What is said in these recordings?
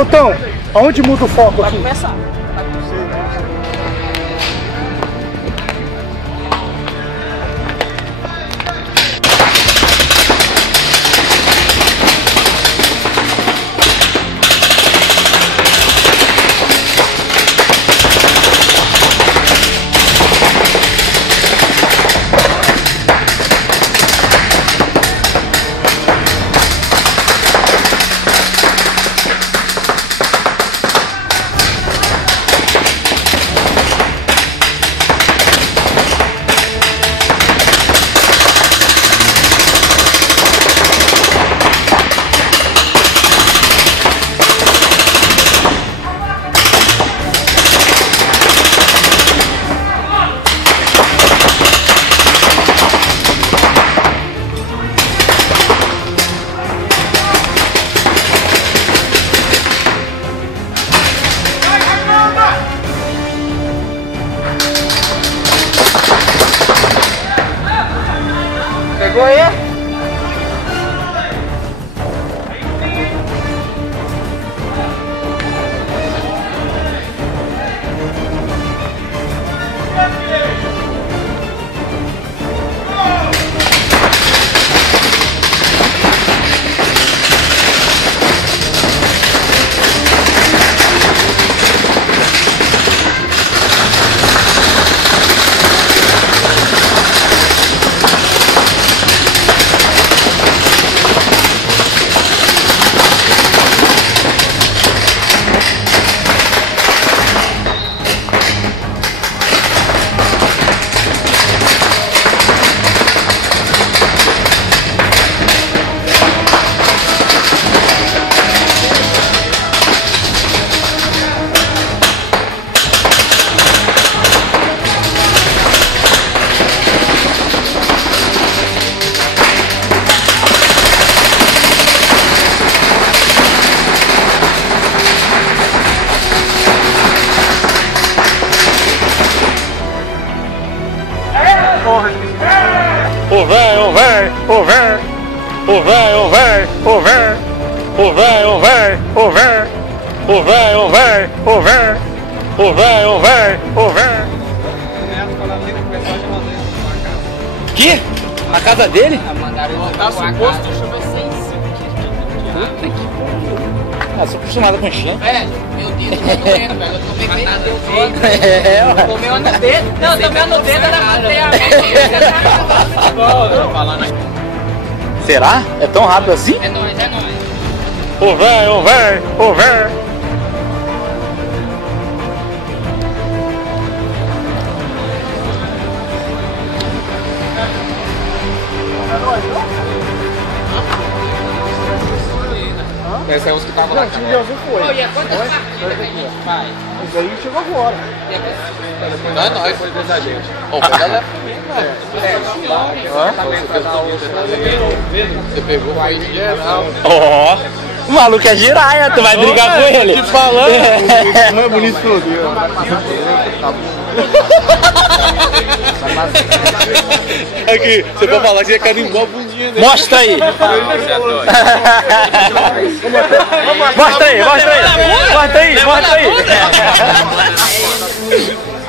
Tontão, aonde muda o foco aqui? Vai começar. Pegou aí? Ô véi, ô véi, ô véi, ô véi, ô véi, ô véi, ô véi, ô véi, ô véi, ô véi, ô véi, ô véi, ô véi, ô véi, ô véi. Que? A casa dele? Mandaram botar suposto de chover 6. Ah, sou acostumado com enchente. É, meu dedo tá doendo, velho. Eu tomei bem no dedo. É, ué. Tomei no dedo. Não, tomei no dedo, era falando. Será? É tão rápido assim? É nóis, é nóis. Ô véi, ô véi, ô véi. Esse é os que estavam lá. Não, já foi. Ô, e a quantas partidas que a gente faz? Isso aí chegou agora. Não é nóis, foi da gente. Ô, pega lá. Você pegou o aí geral. Ó, o maluco é giraia, tu vai brigar com ele. Te falando. Não é bonito tudo. Aqui, você vai falar que você carimbou a bundinha dele. Mostra aí. Mostra aí, mostra aí. Mostra aí, mostra aí.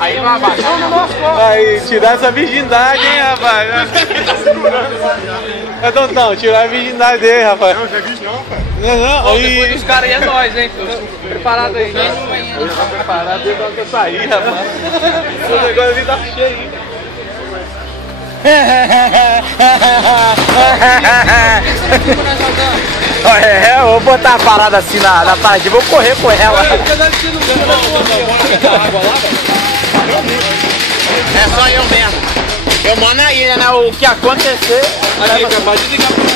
Aí vai abaixar. Aí, tirar essa virgindade, hein, rapaz. É Tontão, tirar a virgindade dele, rapaz. Não, já vi não, rapaz. Não, Depois dos caras aí é nóis, hein? Preparado aí. Preparado desde que eu saí, rapaz. O negócio ali tá cheio, hein. Eu vou botar a parada assim na parede, vou correr com ela. É só eu mesmo. Eu mando aí, né? O que acontecer. Aqui, capaz de ligar pro...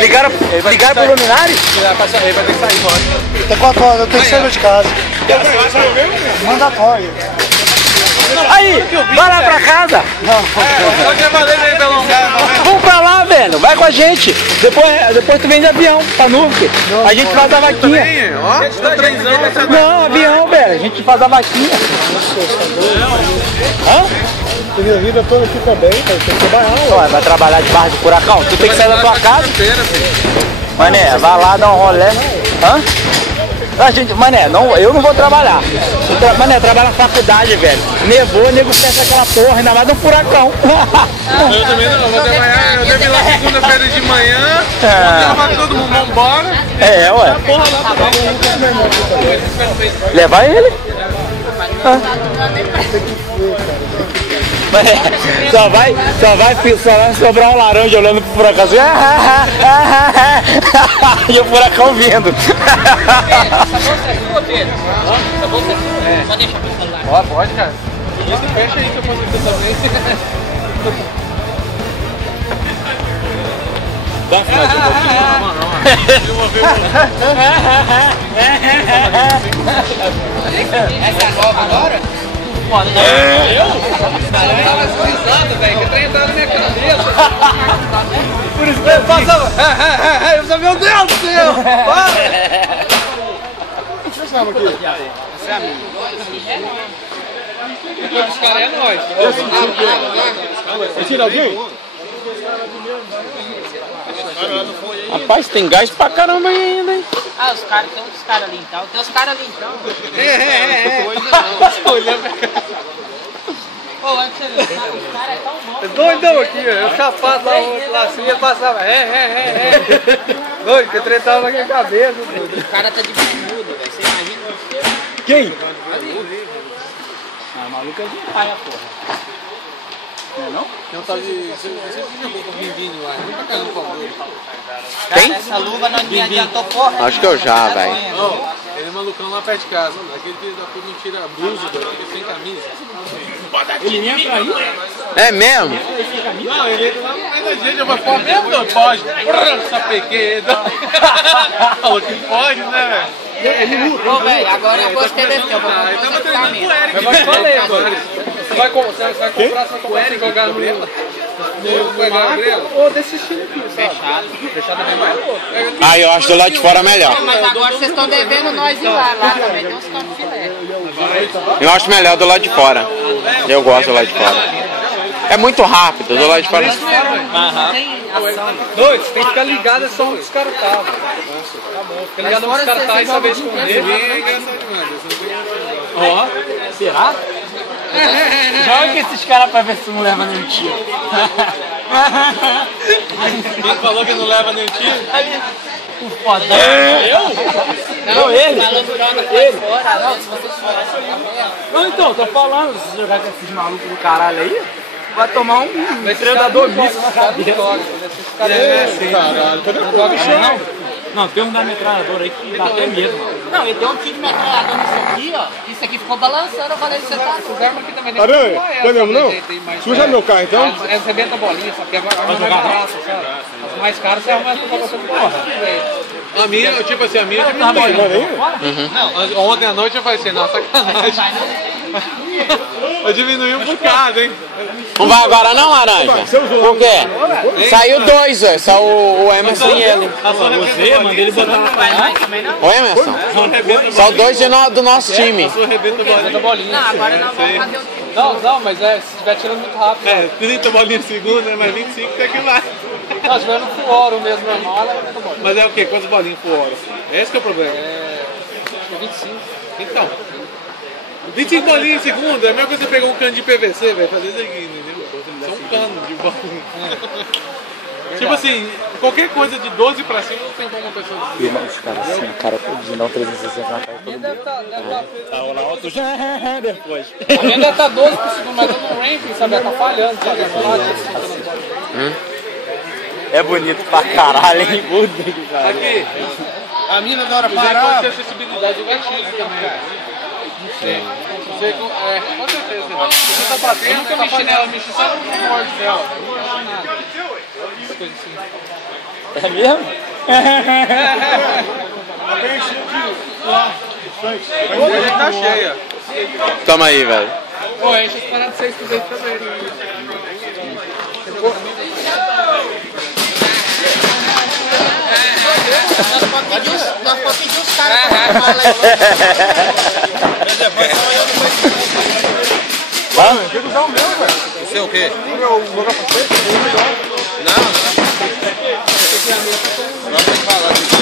Ligaram pro luminário? Ele vai ter que sair embora. Tá 4 horas, eu tenho que sair de casa. Mandatório. Aí, vai lá pra casa. Vamos pra lá, velho. Vai com a gente. Depois tu vem de avião pra Nuvem. A gente faz a vaquinha. Não, avião, velho. A gente faz a vaquinha. Hã? Minha vida toda aqui também, cara. Tem que trabalhar. Ué, vai trabalhar de barra de furacão? Tu tem que sair da tua casa. Mané, vai lá dar um rolé. Hã? A gente, mané, não, eu não vou trabalhar. Mané, eu trabalho na faculdade, velho. Nevou, o nego pensa aquela porra, ainda mais um furacão. Eu também não, vou trabalhar, eu devo ir lá segunda-feira de manhã, vou levar todo mundo, vambora. É, ué. Porra lá, tá Levar ele. Só vai sobrar um laranja olhando pro furacão assim. E o furacão vindo. Essa bolsa é sua? Só deixa pro celular. Ó, pode, cara. Isso, fecha aí que eu posso ver também. Dá mais um pouquinho. Essa é nova agora? Eu tava suizando, velho, que trem entrou na minha cabeça. Por isso que eu passava. Eu falei, meu Deus do céu! Para! Deixa eu chamar aqui. Os caras é nóis. Você tira alguém? Rapaz, tem gás pra caramba aí ainda, hein? Ah, os caras, tem uns caras ali então. Tem uns caras ali então. Pô, antes você viu, os caras é tão bons. Doidão aqui, ó. Eu chapado lá, outro lá assim, ele passava. Doido, que trem tava na minha cabeça. O cara tá de bermuda, velho. Você imagina? Quem? Ah, maluco é de praia, porra. Não é não? Não tá de. Você jogou com o Bimbinho lá, nunca caiu no pau dele. Tem? Essa luva não me adiantou porra. Acho que eu já, velho. Ele é malucão lá perto de casa. Aquele que da turma tira a blusa, fica sem camisa. Ele mesmo caiu? É mesmo? Não, ele entra lá no meio da gente, eu falei, pô, mesmo não pode. Só peguei. Falou que pode, né, velho? Ô, velho, agora eu gostei desse que eu vou Ele comprar tava essa treinando camisa. com o Eric. Mas vai falei agora. Você vai comprar, você vai jogar no Gabriel? Ou desse estilo aqui, sabe? Fechado é mais louco. Ah, eu acho do lado de fora melhor. Mas agora vocês estão devendo nós ir lá. Lá também tem uns campos filé. Eu acho melhor do lado de fora. Eu gosto do lado de fora. É muito rápido, do lado de fora. Tem ação. Dois, tem que ficar ligado só onde os caras estavam. Tá bom, fica ligado onde os caras estavam e saber esconder. Ó, será? Joga esses caras pra ver se não leva nenhum tiro. Quem falou que não leva nem tiro? O fodão. Não, ele? Falou que joga pra fora. Não, se vocês forem. Não, então, tô falando, se jogar com esses malucos do caralho aí, vai tomar um treinador misto na cabeça. Caralho, cadê o povo? Não, tem um da metralhadora aí que dá até medo, mano. Não, ele deu um tiro de metralhador nisso aqui, ó. Isso aqui ficou balançando. Eu falei, você tá. Os armas aqui também Aranha, não é mesmo não? Suja meu carro então? É, você rebenta a bolinha, só que agora não vai barato, sabe? As mais caras você arruma essa pra você porra. A minha, tipo assim, a minha diminuiu. Não, ontem à noite eu falei assim, não, sacanagem. Eu diminui um bocado, hein? Não vai agora não, Laranja? Por quê? Saiu dois, ó. Saiu o Emerson e ele. Você, mano, ele botar na Vai também não? Ô, Emerson? São dois do nosso time. Rebenta a bolinha. Não, agora não vamos fazer o tiro. Não, mas se estiver tirando muito rápido. É, 30 bolinhas segundo, né? Mas 25 tem que vai. Não, se estiver no full hora mesmo normal, ela vai bolinha. Mas é o quê? Quantas bolinhas por hora? Esse que é o problema. É 25. Então. 25 bolinhas em segundo, é a mesma coisa que você pegar um cano de PVC, velho, fazer isso aqui, entendeu? Só um cano de bolinha. Tipo assim, qualquer coisa de 12 pra cima não tem como uma pessoa dizer. Os caras assim, o cara de dar um 360 na cara todo mundo. Depois. A minha deve tá 12 por segundo, mas eu no ranking, sabe? Ela tá falhando, sabe? É bonito pra caralho, hein? Bonito, cara. Aqui, A mina da hora pode parar. ter acessibilidade do gatilho também. Não sei. Com certeza. Você tá batendo, eu nunca mexi nela, mexi só no morde dela. Não mexi nada. Coisa assim. É mesmo? Hoje tá cheia. Toma aí, velho. Pô, enche as paradas de 6 por dentro também. Nós podemos pedir os caras pra falar aí. Tem que usar o meu, velho. Você o quê? O meu capacete? Não. Vamos falar disso.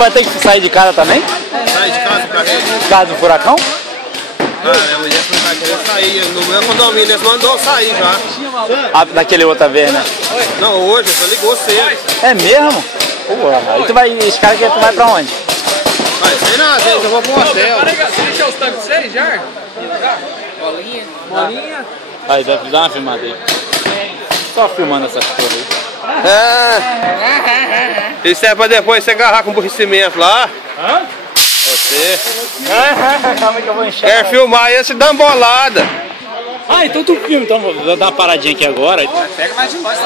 vai ter que sair de casa também? Sai de casa pra quê? Casa do furacão? Ah, minha mulher não vai querer sair. No meu condomínio eles mandou sair já. Ah, daquele outra vez, né? Não, hoje, você ligou cedo. É mesmo? Porra, aí tu vai, esse cara que tu vai pra onde? Mas sei nada, gente, eu vou pro hotel. Você deixou os tanques 6 já? Bolinha. Bolinha. Aí, dá uma filmada aí. Só filmando essas coisas aí. Isso é pra depois você agarrar com aborrecimento lá. Hã? Você. Calma que eu vou enxergar. Quer filmar esse, dá uma bolada. Ah, então tu filma, então vou dar uma paradinha aqui agora. Pega mais de nós.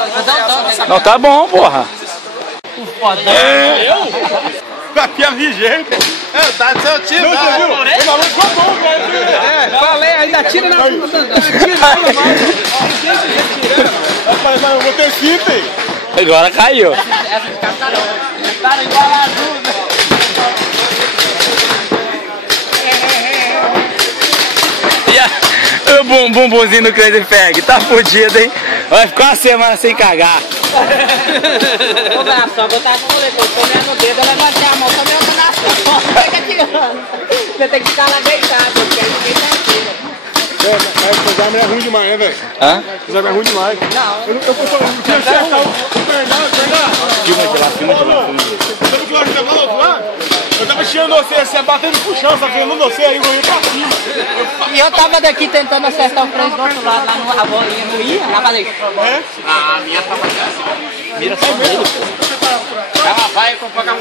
Não, tá bom, porra. Aqui é vigente. Tá do seu time. Não, você viu? O maluco ficou bom, velho. Falei, ainda tira na puta. Eu vou ter fita aí. Agora caiu. Tá igual a azul, né? E o bumbumzinho do Crazy Fag, tá fudido, hein? Vai ficar uma semana sem cagar. Ô, Braço, só botar com o moleque, eu tô meio no dedo, eu levantei a mão, tô meio no braço. Fica tirando. Você tem que ficar lá deitado, porque aí ninguém tá inteiro. Mas o exame é ruim demais, né, velho? Hã? O exame é ruim demais. Não. Eu queria acertar o Fernando. Filma de lá, filma de lá. Sabe que eu acho que eu tava tirando você, assim, batendo no chão, só vendo você aí, eu ia pra cima. E eu tava daqui tentando acertar o freio do outro lado, lá no, a bolinha não ia, lá pra dentro. A minha tava aqui. Mira só nele, pô. Ela vai com pagar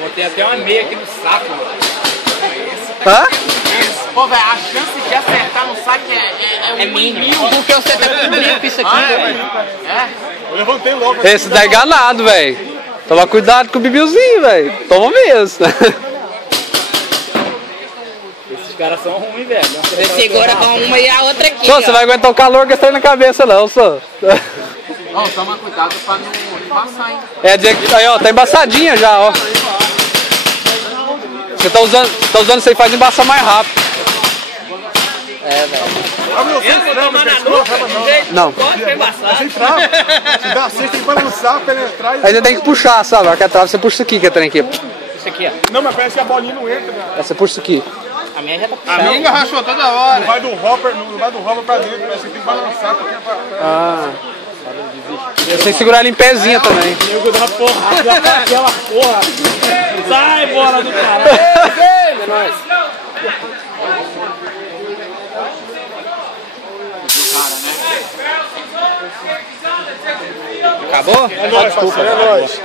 Botei até uma meia aqui no saco, mano. Hã? Pô, velho, a chance de acertar no saque é mínimo. Porque você tá com brinco isso aqui, Eu levantei logo. Esse tá enganado, velho. Toma cuidado com o bibilzinho, velho. Toma mesmo. Esses caras são ruins, velho. você segura com uma e a outra aqui, Só, você vai aguentar o calor que está aí na cabeça, não, só. Não, toma cuidado pra não embaçar, hein? É dizer que. Aí, ó, tá embaçadinha já, ó. Você tá usando isso aí, faz embaçar mais rápido. Não. Sem trava. Se dá assim, tem que balançar pra ele entrar e... Aí você tem que puxar, sabe? A trava, você puxa isso aqui, que é trem aqui. Isso aqui, ó. Não, mas parece que a bolinha não entra, né? Aí você puxa isso aqui. A minha já tá A puxando. minha engarrachou toda hora. Não vai do hopper pra dentro, né? Você tem que balançar pra... Ah. Você tem que segurar ele em pezinha também. Nego da porrada, aquela porra. Sai, bola do caralho. É nóis. Acabou? É nóis, parceiro, é nóis.